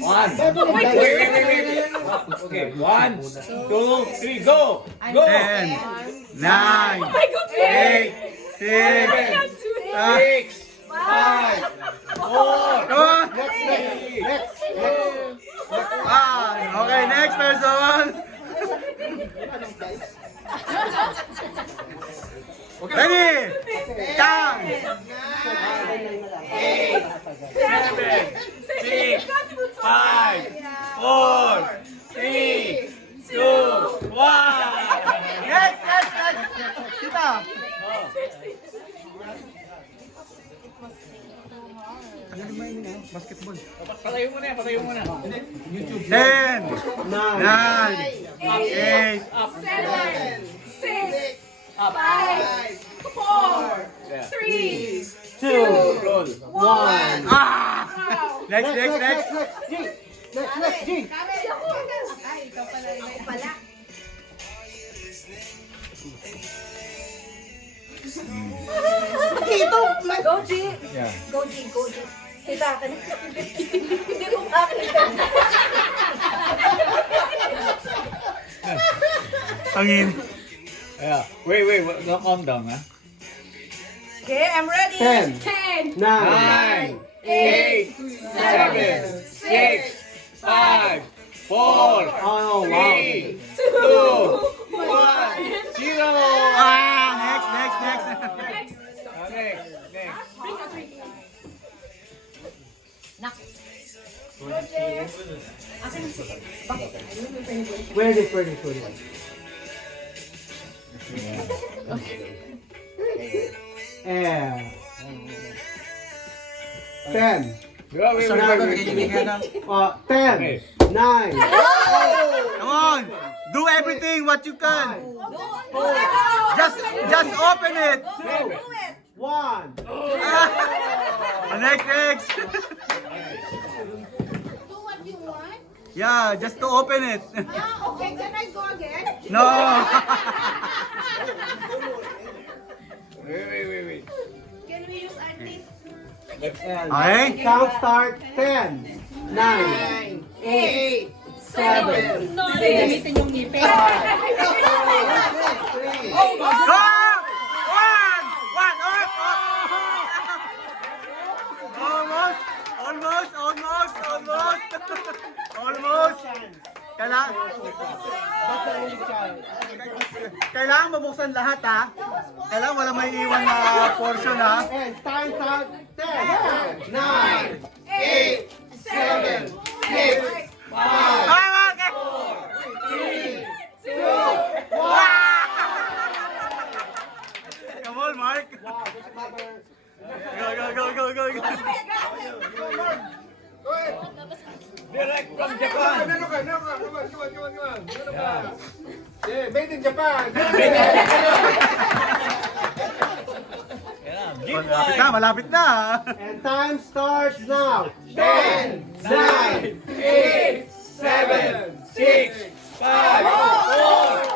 One. Wait. Okay, 1, 2, 3, go! Go! 10, 9, 8, 6, 6, 5, 4, Okay, next person. Ready? Count. 7, 6, 5, 4, 3, 2, 1. Next. Kita. Basketball. Patayo mo na. 10, 9, 8, 7, 6, Up. 5, 4, Yeah. 3, 2, roll. 1. Next. Next, G. Ay, ikaw pala. Ako pala. Go, G. Yeah. Go, G. Kita ka na. Hindi ko makakita. Tangin. Yeah. Wait. No, calm down, ha? Okay, I'm ready. 10, 9, 8, 7, 6, 5, 4, 3, 2, 1, 0. Next. Okay, next. Ready. And 10, Go, wait. 10, 9, Come on. Do everything what you can. Just open it. 1. Next. Do what you want. Yeah, just to open it. Yeah, okay. Can I go again? No. Wait. Can we use our teeth? Okay. Count start. 10, 9, 8, 7, Gamitin yung ngipin. Go! One! Almost. Kailangan mabuksan lahat, ha? Kailangan wala may iwan na portion, ha? and time start. 10, 9, 8, 7, 6, 5, Okay. 2, 1. Come on, Mark. Go. Direct from Japan. Made in Japan. Malapit na. And time starts now. 10, 9, 8, 7, 6, 5, 4,